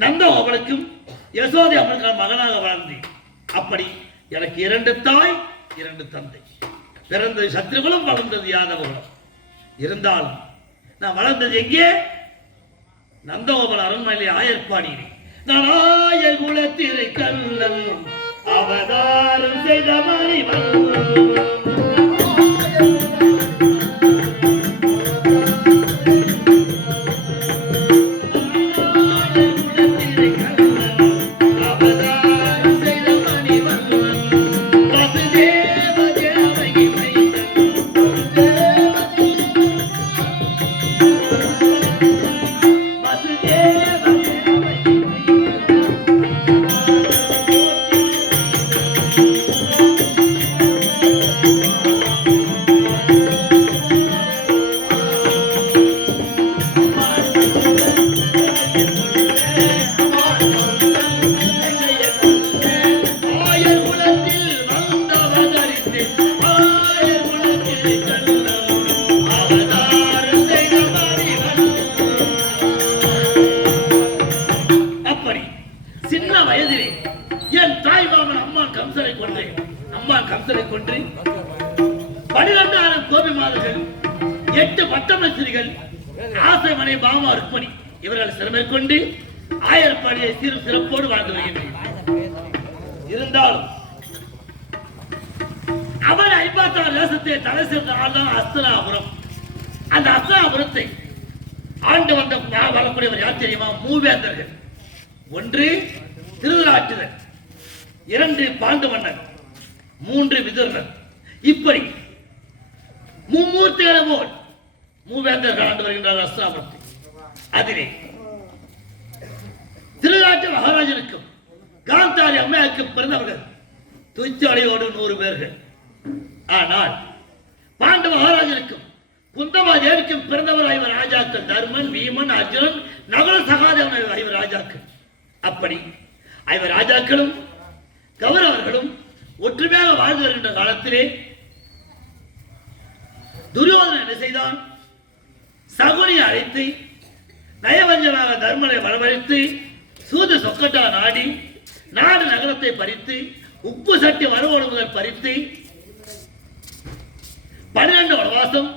நந்தகோபனுக்கும் யசோதை அம்மனுக்கு மகனாக வளர்ந்தேன். அப்படி எனக்கு இரண்டு தாய் இரண்டு தந்தை. பிறந்தது சத்ருகுலம் வளர்ந்தது யாதவகுலம் இருந்தாலும் நான் வளர்ந்தது எங்கே? நந்தகோபல அரண்மனையிலே ஆயர்பாடியிலே நான் ஆயர் குலத்திரை கண்ணன் அவதாரம் செய்த மணிவன் மூவேந்தர்கள் ஒன்று திருதராட்டுதர் இரண்டு பாண்டு மன்னர் மூன்று விதுரனர் இப்படி மும்மூர்த்திகளை போல் மூவேந்தர்கள் ஆண்டு வருகின்றார் அஸ்தனாபுரத்தை அதிலே திருநாட்டு மகாராஜனுக்கும் காந்தாரி அம்மையாருக்கும் பிறந்தவர்கள் துச்சாலையோடு நூறு பேர்கள். ஆனால் பாண்ட மகாராஜனுக்கும் குந்தமா தேவிக்கும் பிறந்தவராய் ராஜாக்கள் தர்மன் பீமன் அர்ஜுனன் நகர சகாதேவன் ஐவர் ராஜாக்கள். அப்படி ஐவர் ராஜாக்களும் கௌரவர்களும் ஒற்றுமையாக வாழ்ந்து வருகின்ற காலத்திலே துரியோதனன் என்ன செய்தான்? சகுனியை அழைத்து நயவஞ்சனாக தர்மனை வரவழைத்து சூது சொக்கட்டா நாடி நாடு நகரத்தை பறித்து உப்பு சட்டி வரவோடு முதல் பறித்து பன்னிரண்டு வனவாசம்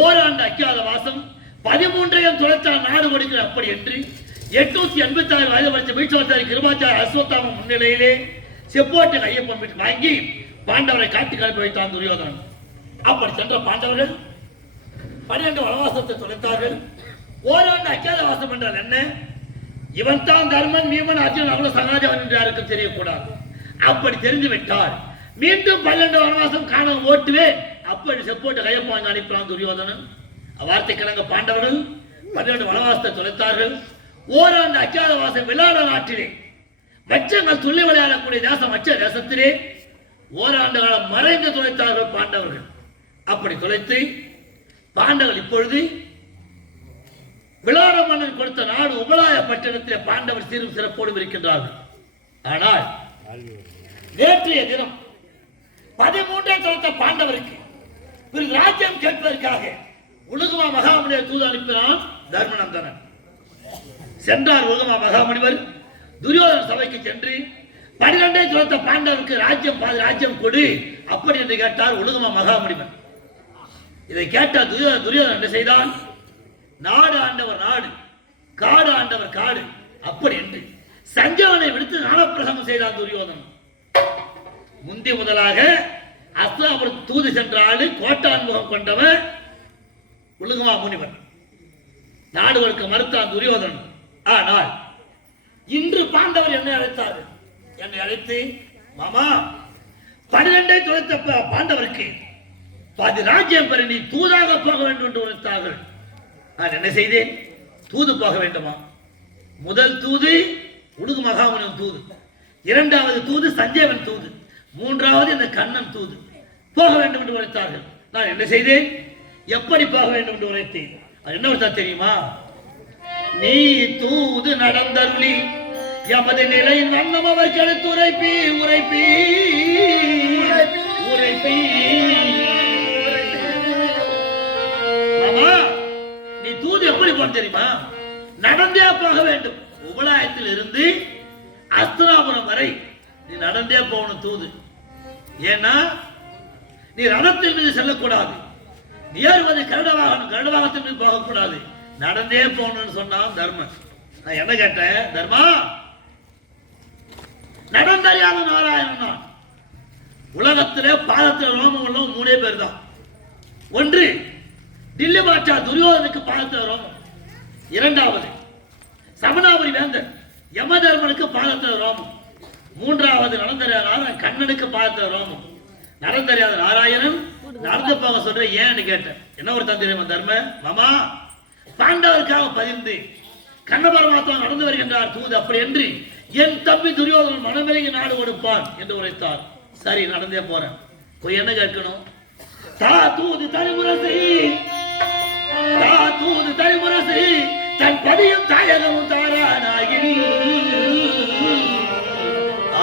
ஓராண்டு அக்கியாத வாசம் பதிமூன்றையும் துளைத்தால் நாடு கொடுக்கிற அப்படி என்று எட்நூத்தி எண்பத்தி ஆறு வயது படித்த மீட்சாச்சாரி கிருபாச்சாரி அஸ்வத்தாம முன்னிலையிலே செப்போட்டு ஐயப்பன் வீட்டு வாங்கி பாண்டவரை காட்டு கிளப்பி வைத்தான் துரியோதனன். அப்படி சென்ற பாண்டவர்கள் பன்னிரண்டு வனவாசத்தை தொலைத்தார்கள் ஓராண்டு அக்கேத வாசம் என்றால் என்ன? இவன் தான் தர்மன் மீமன் அர்ஜுன் அவ்வளவு சகாஜவன் என்று யாருக்கும் தெரியக்கூடாது. அப்படி தெரிந்து விட்டார் மீண்டும் பன்னெண்டு வனவாசம் காண ஓட்டுவேன். அப்படி செப்போட்டு கையப்பாங்க அனுப்பினான் துரியோதனன். வார்த்தை கிழங்க பாண்டவர்கள் பன்னிரண்டு வனவாசத்தை தொலைத்தார்கள். ஓராண்டு அக்கியாத வாசம் விளாட நாட்டிலே வச்சங்கள் துள்ளி விளையாடக்கூடிய தேசம் வச்ச தேசத்திலே ஓராண்டு காலம் மறைந்து துளைத்தார்கள் பாண்டவர்கள். அப்படி தொலைத்து பாண்டவர்கள் இப்பொழுது விளாட மன்னன் கொடுத்த நாடு உபலாய பட்டணத்திலே பாண்டவர் சீரும் சிறப்போடும் இருக்கின்றார்கள். ஆனால் நேற்றைய தினம் பதிமூன்றை தொலைத்த பாண்டவருக்கு ராஜ்யம் கேட்பதற்காக உலகமா மகாமணியை தூது அனுப்பினான் தர்மநந்தனன் சென்றார் உலகமா மகாமுனிவர் துரியோதன சபைக்கு சென்று பனிரெண்டை துரத்த பாண்டவருக்கு ராஜ்யம் பாதி ராஜ்யம் கொடு அப்படி என்று கேட்டார் உலகமா மகாமுனிவர் இதை கேட்ட துரியோதன துரியோதன் என்ன செய்தான்? நாடு ஆண்டவர் நாடு காடு ஆண்டவர் காடு அப்படி என்று சஞ்சவனை விடுத்து ஞானப்பிரசங்கம் செய்தான் துரியோதனன் முந்தி முதலாக அஸ்லாபுரம் தூது சென்ற ஆளு கோட்டான் முகம் கொண்டவன் ஒழுங்குமா முனிவன் நாடு வளர்க்க மறுத்தான் துரியோதனன். ஆனால் இன்று பாண்டவர் என்னை அழைத்தார்கள் என்னை அழைத்து மாமா பன்னிரெண்டை துளைத்த பாண்டவருக்கு பாதி ராஜ்யம் பெற நீ தூதாக போக வேண்டும் என்று உரைத்தார்கள். நான் என்ன செய்தேன்? தூது போக வேண்டுமா? முதல் தூது உடுகு மகாமுனிவன் தூது. இரண்டாவது தூது சஞ்சயவன் தூது. மூன்றாவது இந்த கண்ணன் தூது. போக வேண்டும் என்று உரைத்தார்கள். நான் என்ன செய்தேன்? எப்படி போக வேண்டும் என்று உரைத்தேன். அது என்ன உரைத்தா தெரியுமா? நீ தூது நடந்தருளி எமது நிலை நன்னம் அவர்களுக்கு உரைப்பி உரைப்பி உரைப்பி. மாமா நீ தூது எப்படி போன தெரியுமா? நடந்தே போக வேண்டும். உபலாயத்தில் இருந்து அஸ்திராபுரம் வரை நீ நடந்தே போகணும் தூது. ஏன்னா நீ ரதத்தின் மீது செல்லக்கூடாது. ஏறுவது கருட வாகனம் கருட வாகனத்தின் போகக்கூடாது. நடந்தே போகணும்னு சொன்னான் தர்மன். நான் என்ன கேட்டேன்? தர்மா நடந்தறியாத நாராயணன் நான். உலகத்திலே பாதத்தில் ரோமம் உள்ளவன் மூணே பேர் தான் ஒன்று டில்லி பாட்சா துரியோதனுக்கு பாதத்தில் ரோமம். இரண்டாவது சமணாபுரி வேந்தன் யமதர்மனுக்கு பாதத்தில் ரோமம். மூன்றாவது நடந்தறியாத நாராயணன் கண்ணனுக்கு பாதத்தில் ரோமம். நடந்தறியாத நாராயணன் நடந்து போக சொல்ற ஏன்னு கேட்டேன். என்ன ஒரு தந்திரம் தர்ம? மாமா பாண்டவருக்காக பதிந்து கண்ண பரமாத்மா நடந்து வருகின்றார் தூது அப்படி என்று என் தம்பி துரியோதனன் மனமிறங்கி நாடு கொடுப்பான் என்று உரைத்தார். சரி நடந்தே போறேன். போய் என்ன கேட்கணும்? தா தூது தலைமுரசை தா தூது தலைமுரசை தன் பதியும் தாயகமும் தாரானாகினி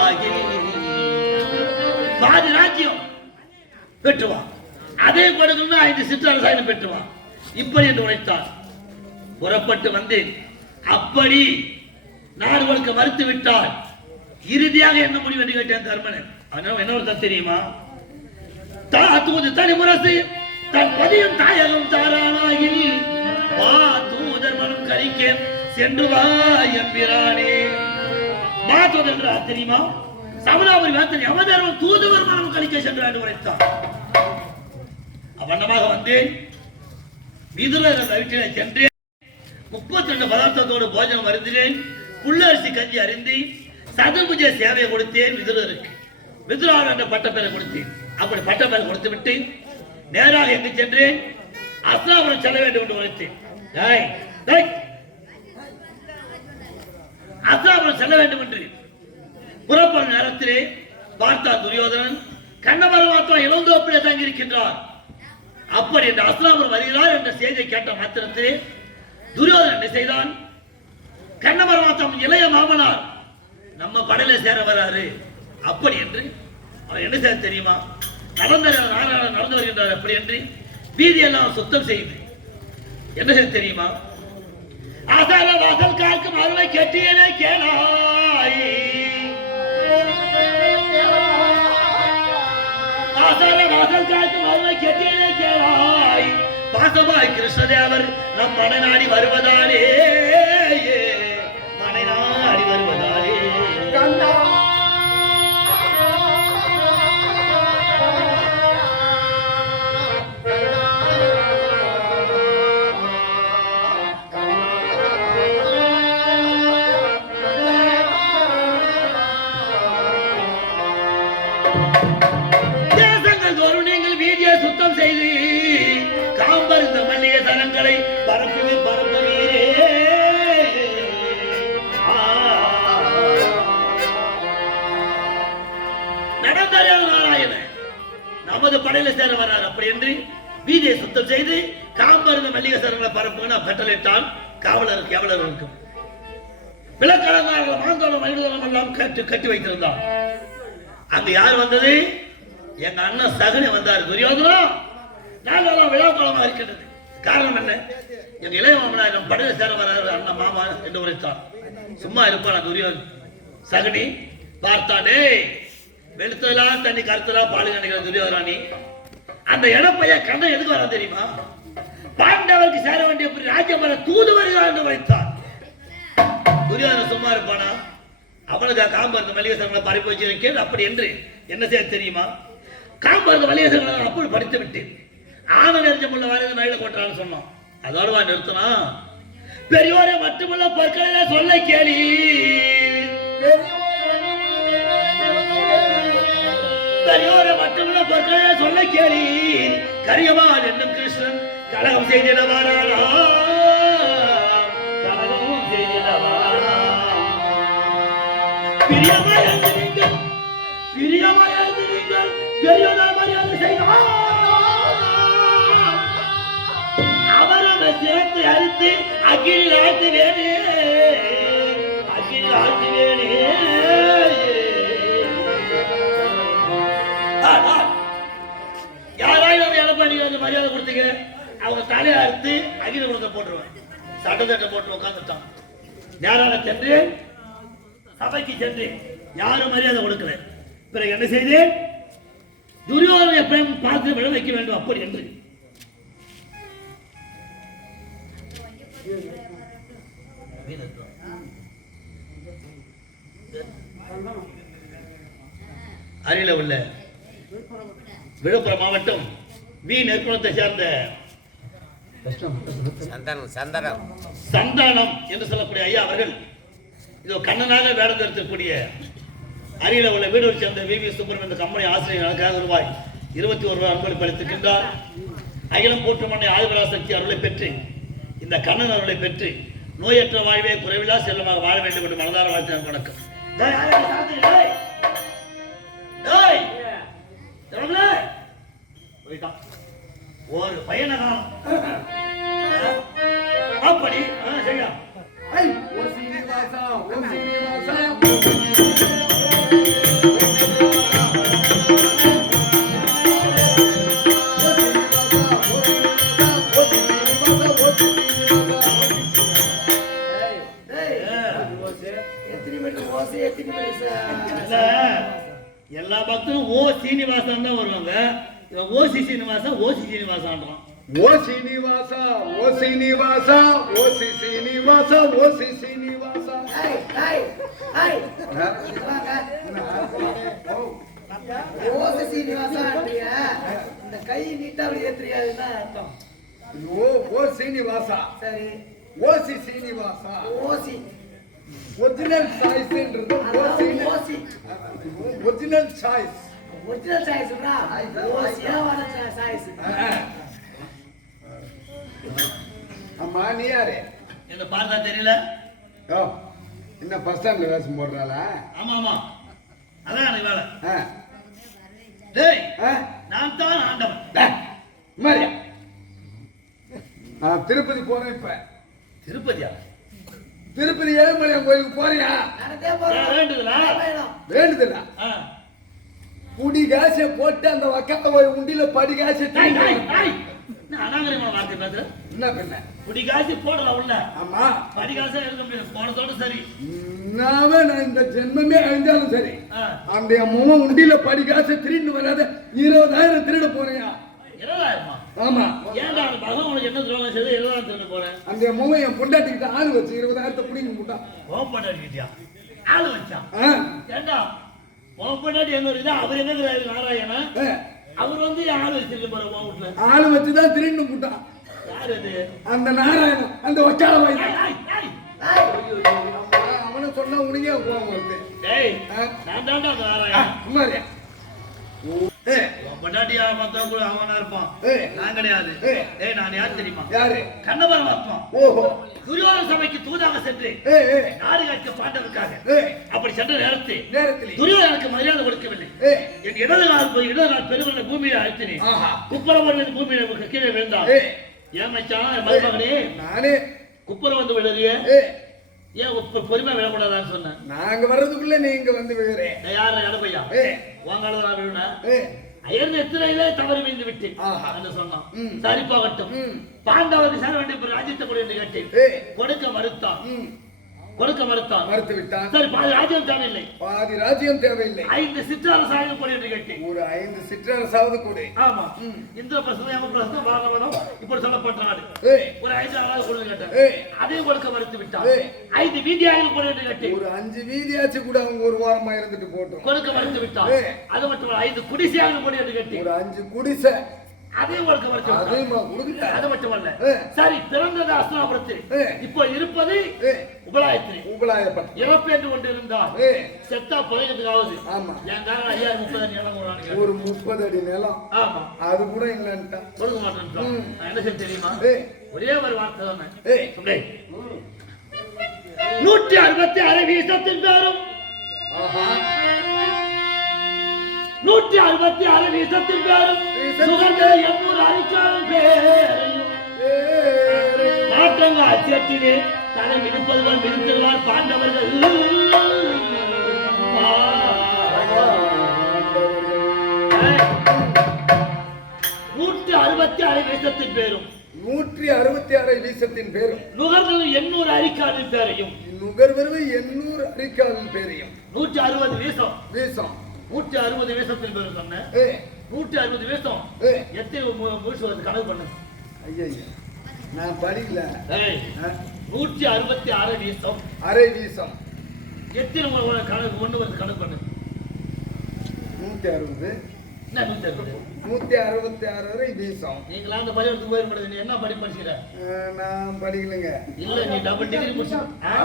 ஆகினி. பாதி ராஜ்யம். பெற்றுவான் அதே கொடுக்கணும்னா ஐந்து சிற்றரசாயம் பெற்றுவான். இப்படி என்று உரைத்தார் புறப்பட்டு வந்தேன். அப்படி நாடுகளுக்கு மறுத்து விட்டார். இறுதியாக என்ன முடிவு என்று கேட்டேன் தர்மனன் அதனால என்ன ஒரு தெரியுமா? தா தூது தனி முரசு. தன் பதியும் தாயகம் தாரானாகி வா தூதர் மனம் கரிக்க சென்று வா எம்பிரானே. மா தூதர் தெரியுமா? சமதாபுரி வார்த்தை அவதரம் தூதுவர் மனம் கழிக்க சென்று என்று அவண்ணமாக அவனமாக வந்தேன். விதுரர் வீட்டிலே சென்றேன் முப்பத்தி ரெண்டு பதார்த்தத்தோடு போஜனம் அருந்தினேன். புல்லரிசி கஞ்சி அறிந்து சதுர்புஜ சேவையை கொடுத்தேன் விதுரருக்கு. விதுரார் என்ற பட்டப்பேரை கொடுத்தேன். அப்படி பட்டப்பேரை கொடுத்து விட்டு நேராக எங்கு சென்றேன்? அஸ்லாபுரம் செல்ல வேண்டும் என்று உழைத்தேன் டேய், அஸ்லாபுரம் செல்ல வேண்டும் என்று புறப்படும் நேரத்திலே பார்த்தார் துரியோதனன். கண்ணபரமாத்மா இளந்தோப்பிலே தங்கியிருக்கின்றார். அப்படி என்று அஸ்லாபுரம் வருகிறார் என்ற செய்தியை கேட்ட மாத்திரத்திலே துரியோதனன் என்ன செய்தான்? கண்ணபரமாத்தம் இளைய மாமனார் நம்ம படையில சேர வராரு. அப்படி என்று அவர் என்ன செய்ய தெரியுமா? நடந்த நாராயணன் நடந்து வருகின்றார் அப்படி என்று வீதியெல்லாம் சுத்தம் செய்து. என்ன செய்ய தெரியுமா? ஆசார வாசல் காக்கும் அருளை கெட்டியனே கேளாயே. ஆசார வாசல் காக்கும் அருளை கெட்டியனே கேளாய். பாசமாய் கிருஷ்ணதேவர் நம் மனநாடி வருவதாலே. காரணம் என்ன? எங்க இளைய மாமனா நம் படையில சேர வராது அண்ணன் மாமா என்று உரைத்தான் சும்மா இருப்பான துரியோதன் சகுனி பார்த்தானே வெளுத்தெல்லாம் தண்ணி கருத்தெல்லாம் பாலு நினைக்கிற துரியோதராணி அந்த இடப்பைய கண்ணன் எதுக்கு வர தெரியுமா? பாண்டவருக்கு சேர வேண்டிய ராஜ்யமர தூதுவர்கள் என்று உரைத்தான் துரியோதன சும்மா இருப்பானா? அவனுக்கு காம்பு அந்த மளிகை சங்கங்களை பறிப்பு வச்சிருக்கேன் அப்படி என்று என்ன செய்ய தெரியுமா? காம்பு அந்த மளிகை அப்படி படித்து விட்டேன். ஆன உள்ள வரைய மயில கொட்டுறான்னு சொன்னோம். அதோட வா நிறுத்தணும் பெரியோரை மட்டுமல்ல பொற்களில சொல்ல கேளி. பெரியோரை மட்டுமல்ல பொருட்களை சொல்ல கேளீர் கரியவான் என்னும் கிருஷ்ணன் கலகம் செய்திடவாரா கலகம் செய்திடவாரா பிரியமாயிருந்து நீங்கள் பிரியமாயிருந்து நீங்கள் பெரியோரா மரியாதை செய்தார் சிரத்தை அகில் ஆத்து வேணு வேணே அக்கில் ஆழ்த்து வேணே ஆனால் யாராவது எடப்பாடி வந்து மரியாதை கொடுத்தீங்க? அவங்க தலையை அறுத்து அகில கொடுத்த போட்டுருவேன் சட்டத்தட்டை போட்டு உட்காந்துட்டான் ஞானாக சென்று சபைக்கு சென்று யாரும் மரியாதை கொடுக்கல. பிறகு என்ன செய்து துரியோதனை எப்பயும் பார்த்து விட வைக்க வேண்டும் அப்படி என்று. அருகில உள்ள விழுப்புரம் மாவட்டம் வி நெற்குளத்தை சேர்ந்த சந்தனம் சந்தனம். சந்தானம் என்று சொல்லக்கூடிய ஐயா அவர்கள் இதோ கண்ணனாக வேடம் தரித்திருக்கக்கூடிய அருகில உள்ள வீடு சேர்ந்த வி வி சுப்பிரமணிய கம்பெனி ஆசிரியர்களுக்காக ரூபாய் இருபத்தி ஒரு ரூபாய் அன்பளிப்பு அளித்திருக்கின்றார். அகிலம் போற்று மண்ணை ஆதிபரா சக்தி அருளை பெற்று இந்த கண்ணன் அருளை பெற்று நோயற்ற வாழ்வே குறைவில்லா செல்லமாக வாழ வேண்டும் என்று மனதார வாழ்த்து வணக்கம். ஒரு பயணம் அப்படி ஆ, சரியா. ஐ, ஓ சீனிவாசா, ஓ சீனிவாசா. சீனிவாசா. இல்ல, எல்லா பக்தரும் ஓ சீனிவாசன் தான் வருவாங்க இவன் ஓசி சீனிவாசன் ஓசி சீனிவாசான்றான் ஓ சீனிவாசா, ஓ சீனிவாசா, ஓ சி சீனிவாசா, ஓ சி சீனிவாசா. ஓசை சீனிவாசான்றியா? இந்த கை நீட்டா அப்படி ஏத்துறியாதுன்னா அர்த்தம். ஓ ஓ சீனிவாசா, சரி, ஓ சி சீனிவாசா. ஓசி. ஒரிஜினல் சாய்ஸ்ன்றது ஓசி. ஒரிஜினல் சாய்ஸ் ஒரிஜினல் சாய்ஸ்ன்றா? ஓசியா வர சா- சாய்ஸ். அம்மா நீ யாரு? என்ன பார்த்தா தெரியல? யோ என்ன ஃபர்ஸ்ட் டைம்ல வேஷம் போடுறாளா? ஆமா ஆமா அதான் எனக்கு வேலை. ஆ. டேய் நான் தான் ஆண்டவன். மாதிரியா நான் திருப்பதி போறேன் இப்ப. திருப்பதியா? திருப்பதி ஏழுமலையான் கோயிலுக்கு போறியா? வேண்டுதலா? குடி காசை போட்டு அந்த வக்கால போய் உண்டியில படி காசை. என்ன அநாகரிகமான வார்த்தை பேசுற? என்ன பண்ண? குடி காசு போடுற உள்ள. ஆமா. படி காசே இருக்க முடியாது. போனதோட சரி. நாம நான் இந்த ஜென்மமே அழிஞ்சாலும் சரி. ஆ. அந்த முகம் உண்டியில படி காசை திருட்டு வராத இருபதாயிரம் திருட போறியா? இருபதாயிரமா? ஆமா. ஏன்டா அந்த பகவான் உனக்கு என்ன துரோகம் செய்து இருபதாயிரம் திருட போறேன் அந்த முகம் என் பொண்டாட்டிக்கிட்ட ஆள் வச்சு இருபதாயிரத்தை பிடிங்க முட்டா. ஓப்பன் அடிக்கிட்டியா ஆளு வச்சான் ஏண்டா ஓப்பன் அடி எங்க இருக்குதா? அவர் எங்க இருக்கிறாரு நாராயணன் ஆ. அவர் வந்து ஆளு வச்சிருக்க போற உன் வீட்டுல? ஆள் வச்சுதான் திருட்டு முட்டான் யாரு அது? அந்த நாராயணன் அந்த வக்கால வாய் அவனை சொன்னா உனக்கே கோவம் வருது. டேய்? நான் ஆ, நாராயணன் சும்மாரியா பொண்டாட்டியா கூட அவனா இருப்பான். நான் கிடையாது. ஏய். நான் யார் தெரியுமா? யாரு? துரியோதன சபைக்கு தூதாக சென்று நாடு காட்க பாண்டதற்காக ஏ. அப்படி சென்ற நேரத்தில் நேரத்திலே. துரியோதனுக்கு மரியாதை கொடுக்கவில்லை. என் இடது போய் இடது கால் பெருவெள்ள பூமியை அழுத்தினேன். வந்து பூமியில கீழே விழுந்தான் ஏன் மச்சான் மருமகனே நானே. குப்பரம் வந்து விழுறிய? ஏன் உப்ப- பொறுமை விழக்கூடாதான்னு சொன்னேன். நாங்க வர்றதுக்குள்ள நீங்க வந்து விழுறே நான் யாரு இடப்பையா ஏ உங்கால நான் விழுனேன் அயர்ந்த எத்தனையிலே தவறு மீந்து விட்டேன். ஆஹா. என்று சொன்னான். சரி போகட்டும். பாண்டவருக்கு சேர வேண்டிய ராஜ்யத்தை கொடு என்று கேட்டேன். கொடுக்க மறுத்தான். கொடுக்க மறுத்தான். மறுத்து விட்டான் சரி பாதி ராஜ்யம் தேவையில்லை. பாதி ராஜ்யம் தேவையில்லை. ஐந்து சிற்றாரசாயம் கொடு என்று கேட்டேன். ஒரு ஐந்து சிற்றரசாவது கொடு. ஆமா. இந்திர பிரசனம் யம பிரசனம் பாகவதம் இப்படி சொல்லப்பட்ட நாடு. ஒரு ஐந்து ஆளாவது கொடுத்து கேட்டேன். அதையும் கொடுக்க மறுத்து விட்டான். ஐந்து வீதியாக கொடு என்று கேட்டேன். ஒரு அஞ்சு வீதியாச்சு கூட அவங்க ஒரு வாரமா இருந்துட்டு போட்டோம். கொடுக்க மறுத்து விட்டான். அது மட்டும் ஐந்து குடிசையாக கொடு என்று கேட்டேன். ஒரு அஞ்சு குடிசை. விட்டான். அதையுமா கொடுத்துட்ட? அது மட்டும் அல்ல. சரி பிறந்தது அஸ்தினாபுரத்தில் ஏ. இப்போ இருப்பது ஏ. உபலாயத்திரி. உங்களாயப்பட்ட இறப்பு என்று கொண்டு இருந்தால் ஏ. செத்தா பிழைக்கிறதுக்காவது ஆமா. என் காரணம் ஐயாயிரம் முப்பது நிலம் விடுறானுங்க ஒரு முப்பது அடி நிலம். ஆமா. அது கூட இல்லன்ட்டான் கொடுக்க மாட்டேன் என்ன செய்ய தெரியுமா? ஒரே ஒரு வார்த்தை தானே. நூற்றி அறுபத்தி ஆறு வீசத்தின் பேரும். ஆஹா. நூற்றி அறுபத்தி ஆறு வீசத்தின் பேரும் வீசத்தின் சுகந்த எண்ணூறு அரிக்காரன் வேறு நாட்டங்க அச்சத்திலே தலை விடுப்பதுடன் விடுத்திருவார் பாண்டவர்கள். நூற்றி அறுபத்தி ஆறு வீசத்தின் பேரும். நூற்றி அறுபத்தி ஆறு வீசத்தின் பேரும். நுகர்ந்தது எண்ணூறு அரிக்காரின் பேரையும். நுகர்வரவு எண்ணூறு அரிக்காலின் பேரையும். நூற்றி அறுபது வீசம். வீசம். நூற்றி அறுபது வீசத்தின் பேரும் சொன்னேன். நூற்றி அறுபது வீசம் ஏ. எத்தனை முழுசு வந்து கணக்கு பண்ணு. ஐயா நான் படிக்கல. நூற்றி அறுபத்தி ஆறு வீசம் அரை வீசம் எத்தனை கணக்கு ஒண்ணு வந்து கணக்கு பண்ணு. நூத்தி அறுபது. என்ன நூற்றி அறுபது? நூத்தி அறுபத்தி ஆறு வரை வீசம் நீங்களா அந்த பள்ளிக்கூடத்துக்கு மாட்டேங்குது நீ என்ன படி படிச்சுக்கிற நான் படிக்கலைங்க. இல்ல நீ டபுள் டிகிரி முடிச்சு ஆ?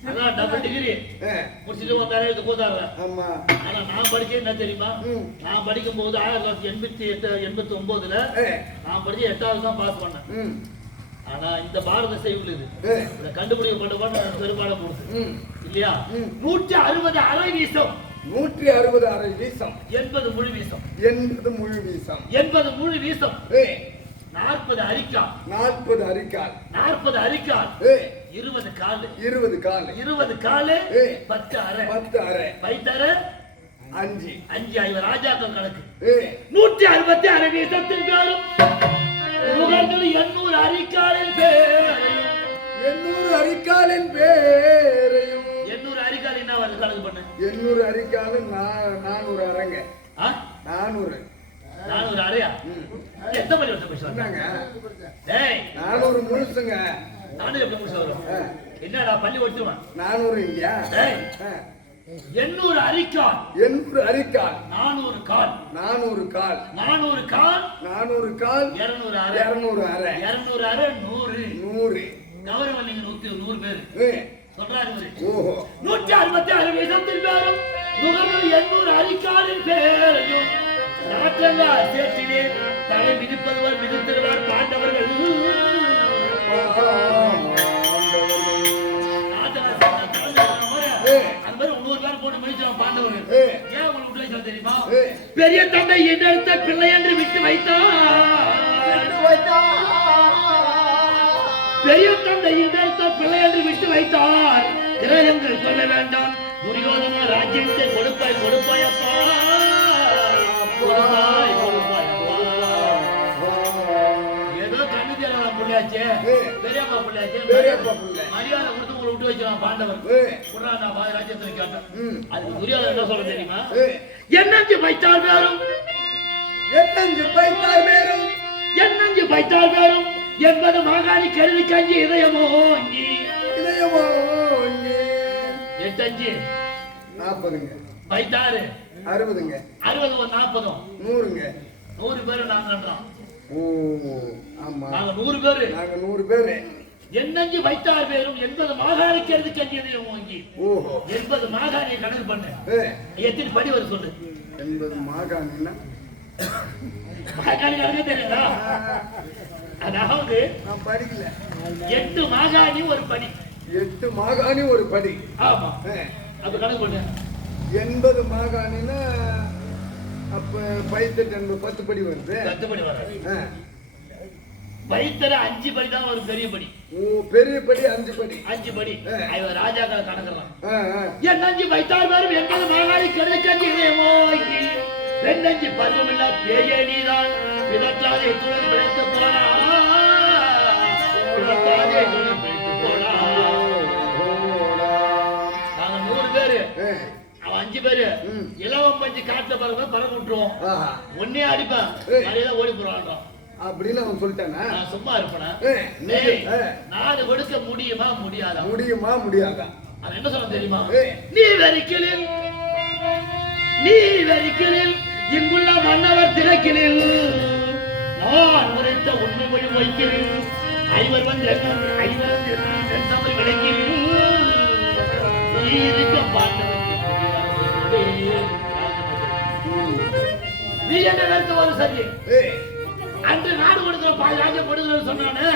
அதான் டபுள் டிகிரி முடிச்சுட்டு வந்தாரு இது போதாங்க ஆமா. ஆனா நான் படிச்சது என்ன தெரியுமா. நான் படிக்கும் போது ஆயிரத்தி தொள்ளாயிரத்தி எண்பத்தி எட்டு எண்பத்தி ஒன்பதுல நான் படிச்சு எட்டாவது தான் பாஸ் பண்ணேன். ஆனா இந்த பாரத செய்யுள் இது ஏ. இதை கண்டுபிடிக்கப்பட்ட பாடம் பெரும்பாலும் போடுது ம். இல்லையா. நூற்றி அறுபது அரை வீசம். நூற்றி அறுபது அரை வீசம். எண்பது முழு வீசம். எண்பது முழு வீசம். எண்பது முழு வீசம். நாற்பது அரிக்கால். நாற்பது அரிக்கால். நாற்பது அரிக்கால். இருபது கால். இருபது கால். இருபது காலு. பத்து அரை பத்து அரை பைத்தர அஞ்சு. அஞ்சு ஐந்து ராஜாக்கள் கணக்கு. நூற்றி அறுபத்தி அரை பேரும். நுகர்ந்தது எண்ணூறு அரிக்காலின் பேரையும். எண்ணூறு அரிக்காலின் பேரையும். எண்ணூறு அரிக்கால் என்ன கணக்கு பண்ணு. எண்ணூறு அரிக்காலும் நானூறு அரைங்க? நானூறு. நானூறு அரையா ம். எத்தனை மணி வருஷம் பேசுவாங்க என்னங்க? டேய். நானூறு முழுசுங்க. நானூறு எப்படி முடிச்சு வரும்? என்னடா பள்ளி ஒட்டுவான் நானூறு இல்லையா? ஏய். எண்ணூறு அரிக்கால். எண்ணூறு அரிக்கால். நானூறு கால். நானூறு கால். நானூறு கால். நானூறு கால். இருநூறு அரை இருநூறு அரை இருநூறு அரை நூறு. நூறு. கௌரவம் நீங்க நூத்தி நூறு பேரு. சொல்றாரு. ஓஹோ. நூற்றி அறுபத்தி ஆறு வீசத்தில் பேரும் நுகர்வு எண்ணூறு அரிக்காலின் பேரையும் நாட்டங்க சேற்றிலே தலை மிதிப்பதுவர் மிதித்திருவார் பாண்டவர்கள். பெரிய தந்தை எதிர்த்த பிள்ளை என்று விட்டு வைத்தார். பெரிய தந்தை எதிர்த்த பிள்ளை என்று விட்டு வைத்தார். கிரகங்கள் சொல்ல வேண்டாம். துரியோதன ராஜ்யத்தை கொடுப்பாய் கொடுப்பாய்? மரியாதை கொடுத்து உங்களை விட்டு வச்சிருவான். குர்ரா நான் பாதி ராஜ்யத்தில் கேட்டேன். அதுக்கு துரியோதன என்ன சொல்ல தெரியுமா? என்னஞ்சு வைத்தால் வேறும். எத்தஞ்சு பைத்தாய் பேரும் என்னஞ்சு வைத்தால் வேறும். என்பது மாகாணி கருதி கஞ்சி இதயமோ இங்கி இதயமோ இங்கே. எட்டஞ்சு. நாற்பதுங்க. வைத்தாறு அறுபதுங்க. அறுபது ஒரு நாற்பதும். நூறுங்க. நூறு பேரு நாங்கன்றோம் ஓ ஆமா. நாங்க நூறு பேரு. நாங்க நூறு பேரு. என்னஞ்சு வைத்தார் பேரும் எண்பது மாகாணி கருதி கஞ்சி இதயம் வாங்கி ஓஹோ. எண்பது மாகாணியை கணக்கு பண்ணு. எத்தனை படி வரும் சொல்லு? எண்பது மாகாணின்னா? மாகாணி கணக்கு தெரியுதா? அதாவது நான் படிக்கல. எட்டு மாகாணி ஒரு படி. எட்டு மாகாணி ஒரு படி. ஆமா. அப்ப கணக்கு பண்ணு. எண்பது மாகாணின்னா அப்ப பைத்தெட்டு எண்பது பத்து படி வருது. பத்து படி வராது. ஆ. வைத்தர அஞ்சு படி தான் ஒரு பெரிய படி. பெரிய படி அஞ்சு படி. அஞ்சு படி. இவன் ராஜாக்கள் கணக்கலாம் ஆ, ஆ. என்னஞ்சு வைத்தால் வரும் எண்பது மாகாணி கெடுக்கஞ்சி பெண்ணஞ்சு பருவமில்லா பேய நீதான். பிதற்றாதே துணை பிழைத்து போனா பிதற்றாதே துணை பிழைத்து போனா ஓடா. நாங்க நூறு பேரு. அவன் அஞ்சு பேரு. இலவம் பஞ்சு காட்டுல பறவை பறக்க விட்டுருவோம். ஒன்னே அடிப்பேன். ஓடி போறான் அப்படின்னு அவன் சொல்லிட்டானா? நான் சும்மா இருப்பேனா? நாடு கொடுக்க முடியுமா முடியாதா? முடியுமா முடியாதா? அவன் என்ன சொல்ல தெரியுமா. நீ வெறிக்கலில் நீ வெறிக்கலில் இங்குள்ள மன்னவர் திரைக்கினில் நான் உரைத்த உண்மை மொழி வைக்கிறேன். ஐவர் வந்து ஐவர் வந்து விளக்கினேன் நீ இருக்க புரியாத நீ என்ன நினைத்து வரும் சரி? அன்று நாடு கொடுக்கிற பாதி ராஜ்யம் கொடுக்கிறேன்னு சொன்னானே.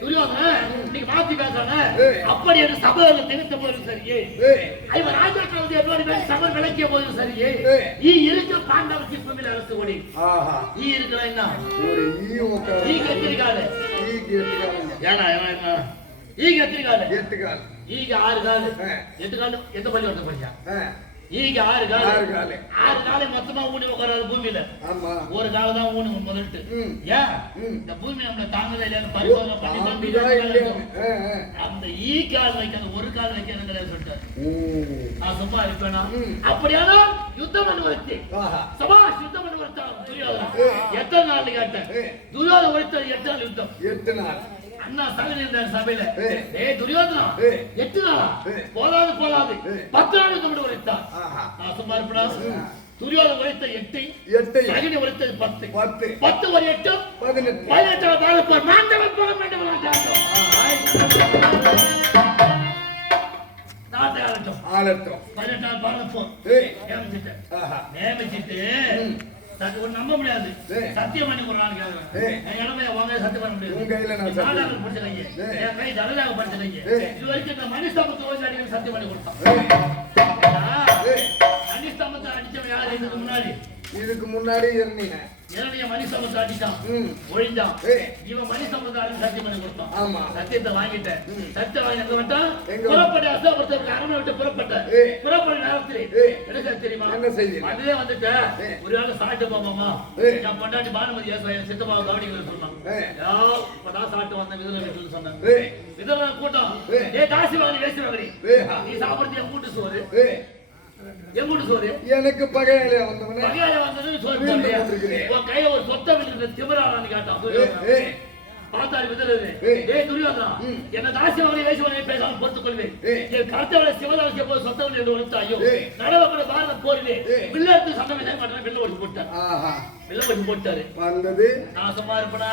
துரியோதனன் இன்னைக்கு மாத்தி பேசானே. அப்படி என்று சபையில திணித்த போது சரியே இவன் ராஜாக்கள் வந்து எப்படி பேசி சபை விளக்கிய போது சரியே. நீ இருக்க பாண்டவ சிற்பமில் அரசு கொடி. நீ இருக்கிற என்ன? ஒரு ஈ கத்திரிக்காது ஈக்கு எட்டுக்காலுங்க. ஏனா ஏனா என்ன ஈ கத்திரிக்காது எட்டுக்கால். ஈக்கு ஆறு கால். எட்டு கால். எந்த பள்ளி ஒருத்த ஈக்கு ஆறு கால் ஆறு காலு. ஆறு காலை மொத்தமா ஊனி உட்காராது பூமியில ஆமா ஒரு கால தான் ஊனி முதல்ட்டு. ஏன். இந்த பூமி நம்மள தாங்கவே இல்லைன்னு பரிசோதனை பண்ணி. அந்த ஈ கால் வைக்கிறது ஒரு கால் வைக்கிறது கிடையாது சொல்லிட்டாரு. நான் சும்மா இருப்பேனா ம். அப்படியானால் யுத்தம் பண்ணு வருத்தி ஆஹா. சபாஷ் யுத்தம் பண்ணு வருத்தான் துரியோதனன் ஏய். எத்தனை நாள் கேட்டேன். துரியோதன ஒருத்தர் எட்டு நாள் யுத்தம் எட்டு நாள் அண்ணா சகல இருந்தார் சபையில. ஏய் துரியோதனா. எட்டு நாளா. போதாது போதாது. ஏய். பத்து நாள் வருத்தான் ஆஹா. நான் சும்மா இருப்பேனா துரியோதன உரைத்த எட்டு எட்டு. சகினி உரைத்தது பத்து. பத்து. பத்து ஒரு எட்டு? பதினெட்டு. பதினெட்டாவது நாள் போர் மாண்டவன் போக மாண்டவன் நாட்டை ஆளட்டும். பதினெட்டாவது நியமிச்சிட்டேன் ஆஹா. நியமிச்சிட்டு சத்து ஒண்ணு நம்ப முடியாது. சத்தியம் பண்ணி ஒரு ஏய். கேட்கறேன் உங்க சத்தியம் பண்ண முடியாது உன் கையில நான் சத்தியம். நாடாக படிச்ச கையை ஏய். என் கை ஜனதாக படிச்ச கையை ஏய். இது வரைக்கும் மணிஸ்தாபத்து ஓய்வு அடிக்கிற சத்தியம் பண்ணி கொடுத்தான் இதுக்கு முன்னாடி இருந்தீங்க இரணிய மணிஸ்தாபத்தை அடிச்சான் ம். ஒழிஞ்சான் இவன் மணிஸ்தாபத்தை அடிச்சு சத்தியம் பண்ணி கொடுத்தான். ஆமா. சத்தியத்தை வாங்கிட்டேன். சத்தியம் வாங்கி எங்க எங்க புறப்பட்ட அசோபுரத்துக்கு அரண்மனை விட்டு புறப்பட்ட. புறப்பட்ட நேரத்தில். என்ன சார் தெரியுமா? என்ன செய்தி? அதுவே வந்துட்டு ஏய். ஒரு வேளை சாப்பிட்டு போமாமா. என் பொண்டாட்டி பானுமதி என் சித்தப்பாவை கவனிக்கல சொன்னான் இப்பதான் சாப்பிட்டு வந்தேன் விதலை வீட்டுல சொன்னேன் ஏய் விதலை கூட்டம். ஏ. காசி வாங்கி வேசி வாங்கி. நீ சாப்பிடுறது என் கூட்டு சோறு. ஏய் என் கூட்டு சோறு? எனக்கு வந்தவனே. பகையால வந்தது சோறு மீண்டும் போடுறியா? வந்திருக்கிறேன். உன் கையில ஒரு சொத்த விழுந்த திமிரானான்னு கேட்டான். பார்த்தாரு விதறது ஏய். துரியோதனா. என்ன தாசி வாங்கி வேசி வாங்கி பேசாம பொறுத்துக் கொள்வேன். என் கருத்தவளை சிவதாசிய போது சொத்தவள் என்று ஒழித்த ஐயோ. நடவக்கட பாரத போரிலே. வில்லத்து சண்டை போட்டார். வந்தது. நான் சும்மா இருப்பனா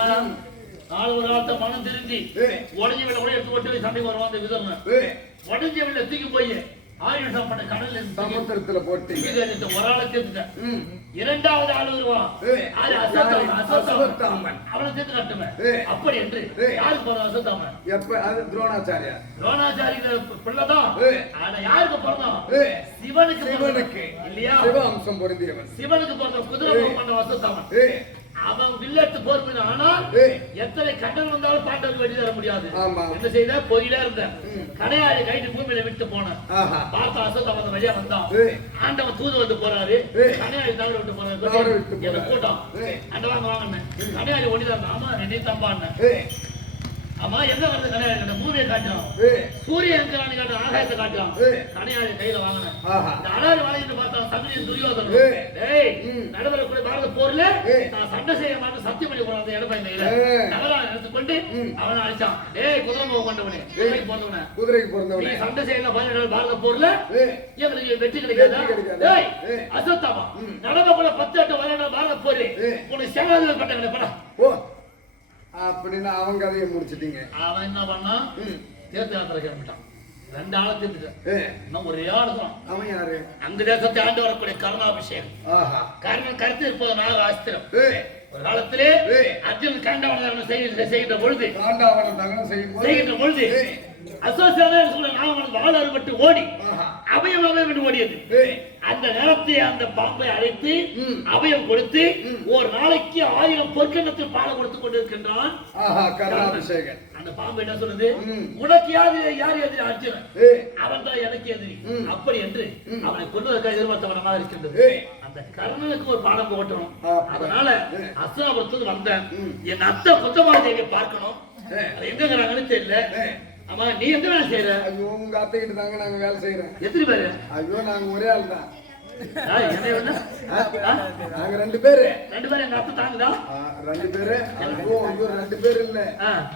நாலு ஒரு ஆளத்த மனம் திருந்தி உடஞ்ச கூட எடுத்து போட்டு சண்டைக்கு வருவான் அந்த ஏய். உடஞ்ச வில்ல தூக்கி போய் சாப்பாடு கடல்ல சமுத்திரத்துல ஒரு ஆளை சேர்த்துட்டேன் ம். இரண்டாவது ஆள் வருவான் அசத்தாமன்? அசத்தாமன். அவனை சேர்த்து கட்டுவேன். அப்படி என்று. யாருக்கு அசத்தாமன் எப்ப அது துரோணாச்சாரியா துரோணாச்சாரியோட பிள்ளைதான். ஆனா யாருக்கு பிறந்தான் சிவனுக்கு சிவனுக்கு. இல்லையா? சிவ அம்சம் பொருந்தியவன். சிவனுக்கு பிறந்த குதிரை பண்ண வசத்தாமன் ஏய் அவன் வில்லட்டு போர் பண்ண ஆனால் எத்தனை கண்டன் வந்தாலும் பாண்டவர் வெடி தர முடியாது. என்ன செய்த? பொறியில இருந்தேன். ம். கடையாளி கைட்டு பூமியில விட்டு போனேன். ஆஹா. பார்த்தா அசோக் அந்த வழியா வந்தான். ஆண்டவன் தூது வந்து போறாரு. கடையாளி தவறு விட்டு போறாரு. என்ன. கூட்டம். வாங்க வாங்கினேன் கடையாளி ஒடிதான் ஆமா என்னை தம்பான்னு ஆமா எங்க வருது கடையாளி கிட்ட பூமியை ஏய் சூரியன் காட்டுறான் ஆகாயத்தை காட்டுறான் ஏய். கடையாளி கையில வாங்கினேன் இந்த அடாரி வாங்கிட்டு பார்த்தா சகுனியின் துரியோதனன் ஏய். டேய் ம். நடுவரக்கூடிய பாரத போர்ல. நான் சண்டை செய்ய மாட்டேன் சத்தியம் பண்ணி போறான் அந்த கையில ஏய். நகரா எடுத்துக்கொண்டு. அவனை அழிச்சான் டேய் குதிரை முகம் கொண்டவனே குதிரை போனவனே குதிரைக்கு பிறந்தவனே சண்டை செய்யல பதினேழு பாரத போர்ல எங்களுக்கு வெற்றி கிடைக்காதா. டேய். அசத்தாமா. நடந்த கூட பத்து எட்டு பதினேழு பாரத போர்ல. உனக்கு சேவாதிபதி பட்டம் படா ஓ அப்படின்னு அவன் கதையை முடிச்சிட்டீங்க. அவன் என்ன பண்ணான் ம். தீர்த்த யாத்திரை கிளம்பிட்டான். ரெண்டு ஆளை தீர்த்துட்டான் ஒரே ஆளு தான். அவன் யாரு? அந்த தேசத்தை ஆண்டு வரக்கூடிய கருணாபிஷேகம். ஆஹா. கர்ணன் கருத்து இருப்பது நாக ஆஸ்திரம். ஒரு காலத்திலே. அர்ஜுன் காண்டவனம் செய்கின்ற பொழுது செய்யும் செய்கின்ற பொழுது ஏய் அசோசியேஷன் சொல்ல நாகவனம் வாழ ஓடி ஆஹா. அபயம் அபயம் என்று ஓடியது அந்த நேரத்தை அந்த பாம்பை அழைத்து ம். அபயம் கொடுத்து. ஒரு நாளைக்கு ஆயிரம் பொற்கண்ணத்தில் பாலம் கொடுத்து கொண்டிருக்கின்றான் அந்த பாம்பு என்ன சொல்லுது? ம். உனக்கு யாரு யார் எதிரி? அர்ஜுனன். அவன் தான் எனக்கு எதிரி. அப்படி என்று. அவனை கொள்வதற்காக எதிர்பார்த்தவனமாக இருக்கின்றது. அந்த கர்ணனுக்கு ஒரு பாடம் போட்டணும். அதனால ஏ. அஸ்தாபுரத்துக்கு வந்தேன். என் அத்தை குத்தமான தேவியை பார்க்கணும். எங்கிறாங்கன்னு தெரியல. ஆமா நீ எங்க வேலை செய்யற ஐயோ உங்க அத்தைக்கிட்ட தாங்க நாங்க வேலை செய்யறோம் எத்தனை பேரு? ஐயோ நாங்க ஒரே ஆள் தான்? நாங்க ரெண்டு பேரு. ரெண்டு பேரும் எங்க அத்தை ரெண்டு பேரு. ஐயோ ஐயோ ரெண்டு பேர் இல்ல.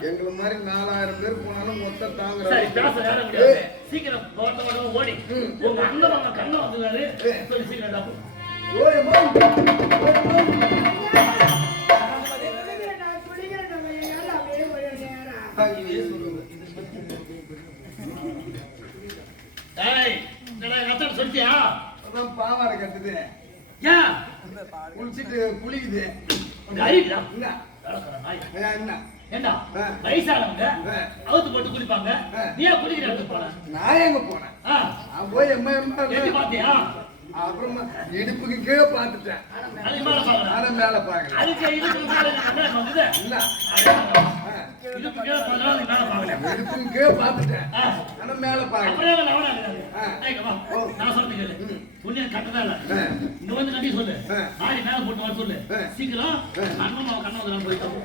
எங்களை மாதிரி நாலாயிரம் பேர் போனாலும் மொத்தம் சரி தாங்குறாங்க பேச நேரம் முடியாது. ஏய். சீக்கிரம் போட்ட போட்ட ஓடி. ம். உங்க அண்ணன் மாமா கண்ணன் வந்தாரு ஏய். சொல்லி சீக்கிரம் டாப்பு. ஓய் அம்மா ஓய் அம்மா நான் குளிக்கிறேன் நம்ம எங்கேயாவது அப்படியே போய் நேரா. ஏய் என்னடா சொல்லிட்டியா அதான் பாவாடை கட்டுது. ஏன் குளிச்சிட்டு குளிக்குது. அறிவிடா என்ன என்ன. வயசானவங்க. அவுத்து போட்டு குளிப்பாங்க. நீ ஏன் குளிக்கிற இடத்துக்கு போன? நான் எங்க போனேன்? நான் போய் எம்மா எம்மா பாத்தியா அப்புறமா இடுப்புக்கு கீழே பார்த்துட்டேன். மேல பாக்குறேன் மேல இல்ல இடுப்புக்கு பார்த்துட்டேன். ஆனா மேல. ஓ. நான் சொல்றது கேளு. புண்ணியம் கட்டதா இல்ல. இங்க வந்து கட்டி சொல்லு. ஆடி மேல போட்டு வர சொல்லு. சீக்கிரம். அண்ணன் கண்ணன் போயிட்டோம்